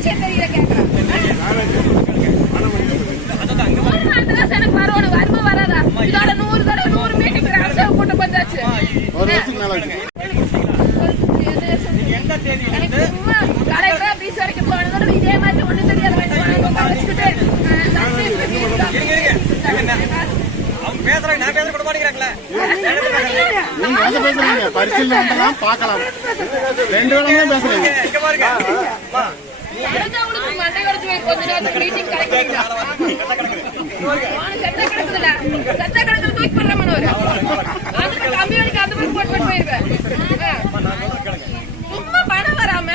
லட்சம் தெரியல கேக்குறேன். எனக்கு வரணும் வருமா வராதா? இதோட 100 தடவை 100 மீட்டிங் ராஜாவை கூட்ட பஞ்சாச்சு. சும்மா கலெக்டர் ஆபீஸ் வரைக்கும் போனதோட இதே மாதிரி ஒண்ணு தெரியாத வச்சுட்டு அவங்க பேசுறாங்க, நான் பேச கூட மாட்டேங்கிறாங்களே. நீங்க பேசுறீங்க, பரிசீலனை பார்க்கலாம். 2 இடமே பேசுறீங்க. இங்க பாருங்க மண்டை உடச்சு போய் கொஞ்ச நேரத்துக்கு மீட்டிங் கிடைக்கிறீங்களா? சட்ட கிடக்குதுல சட்ட கிடக்குது தூக்கி போடுற மனோரு அதுக்கு கம்யூனிக்கு அந்த மாதிரி போட்டு போயிருவேன். சும்மா பணம் வராம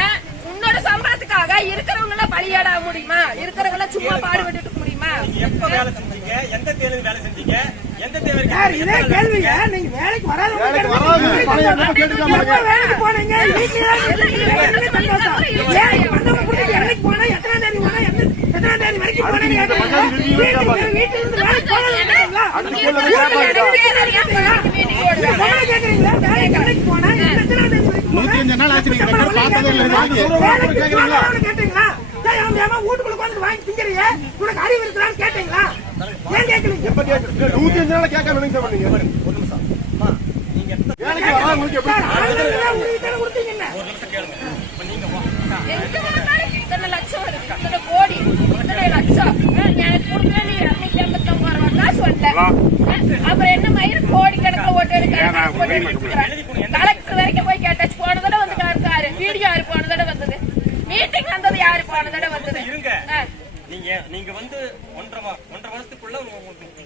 உன்னோட சம்பளத்துக்காக இருக்கிறவங்க எல்லாம் பலியாட முடியுமா? இருக்கிறவங்க எல்லாம் சும்மா பாடுபட்டு முடியுமா? எப்ப வேலை செஞ்சீங்க, எந்த தேர்தல் வேலை செஞ்சீங்க, எந்த தேர்தல் இதே கேள்விங்க. நீங்க வேலைக்கு வராத வேலைக்கு போனீங்க, என்னைக்கு போனா எத்தனை தேதி போனா எத்தனை தேதி வரைக்கும் போனீங்க? வீட்டுல இருந்து வேலைக்கு போனீங்களா? கேக்குறீங்களா? வேலைக்கு என்னைக்கு போனா எத்தனை தேதி வரைக்கும் 105 நாள் ஆச்சு. நீங்க பார்த்ததே இல்ல. கேட்டீங்களா? வீட்டுக்குள்ள உட்காந்து வாங்கி திங்கறீங்க, உனக்கு அறிவு இருக்கிறான்னு கேட்டீங்களா? ஏன் கேட்கலீங்க? 105 நாள் கேட்காம நீங்க பண்ணீங்க. ஒரு நிமிஷம் நீங்க வேலைக்கு வரவங்களுக்கு எப்படி கொடுத்தீங்க? ஒரு நிமிஷம் கேளுங்க. நீங்க இத்தனை லட்சம் இருக்கு, இத்தனை கோடி, இத்தனை லட்சம் எனக்கு கொடுக்கல. நீ 289 ரூபாய் காசு வரல. அப்புறம் என்ன மயிறு கோடி கணக்கில் ஓட்டு கலெக்டர் வரைக்கும் போய் கேட்டாச்சு. போன தடவை வந்து இருக்காரு, வீடியோ யாரு போன தடவை வந்தது, மீட்டிங் வந்தது யாரு போன தடவை வந்தது? இருங்க. நீங்க வந்து 1.5 வருஷத்துக்குள்ள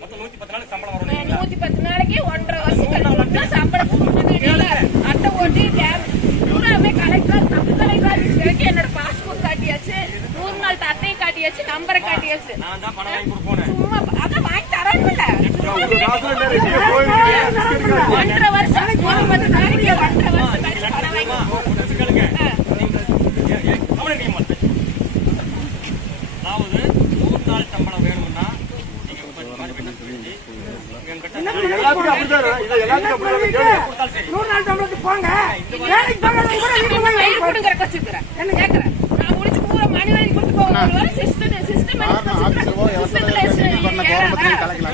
மொத்தம் 110 நாளைக்கு சம்பளம் வரும். 110 நாளைக்கு 1.5 வருஷம் சம்பளம் அட்டை ஓட்டி பூராமே கலெக்டர் சப் கலெக்டர் வரைக்கும் என்னோட பாஸ்போர்ட் காட்டியாச்சு, 100 நாள் அட்டையை காட்டியாச்சு, நம்பரை காட்டியாச்சு. நான் தான் பணம் வாங்கி கொடுப்பேன். சும்மா அதான் வாங்கி தரணும்ல. 1.5 வருஷம் 110 நாளைக்கு 1.5 வருஷம் கழிச்சு பணம் வாங்கி கேளுங்க. அதாவது 100 நாள் சம்பளம் வேணும்னா நீங்க எல்லாத்துக்கும் அப்படிதான். இதை எல்லாத்துக்கும் அப்படிதான். 100 நாள் சம்பளத்துக்கு போங்க. வேலைக்கு போங்க. வச்சிருக்கிறேன் என்ன கேட்கறேன். நான் முடிச்சு பூரா மணிவரை கொடுத்து போவோம். சிஸ்டம்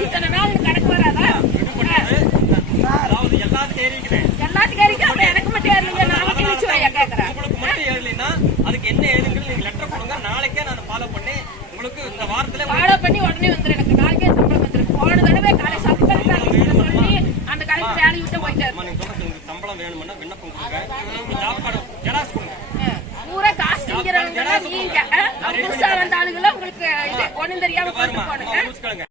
இத்தனை நாள் கணக்கு வராதா? அதாவது எல்லாத்துக்கும் ஏறிக்கிறேன். எனக்கு மட்டும் ஏறலைங்க. நான் கிழிச்சு வையா கேட்கறேன். உங்களுக்கு மட்டும் ஏறலைன்னா அதுக்கு என்ன ஏதுங்கிறது நீங்க லெட்டர் கொடுங்க. நாளைக்கே நான் ஃபாலோ பண்ணி உங்களுக்கு இந்த வாரத்துல ஃபாலோ பண்ணி உடனே வந்துடும். எனக்கு நாளைக்கே சம்பளம் வந்துடும். போன தடவை காலை சம்பளம் சொல்லி அந்த கலெக்டர் வேலையை விட்டு போயிட்டாரு. நீங்க சொல்றது சம்பளம் வேணும்னா விண்ணப்பம் கொடுங்க. ஜாப் கார்டு ஜெராக்ஸ் கொடுங்க. பூரா காசு திங்கிறவங்க நீங்க புதுசா வந்த ஆளுகளை உங்களுக்கு ஒண்ணும் தெரியாம போட்டு போடுங்க.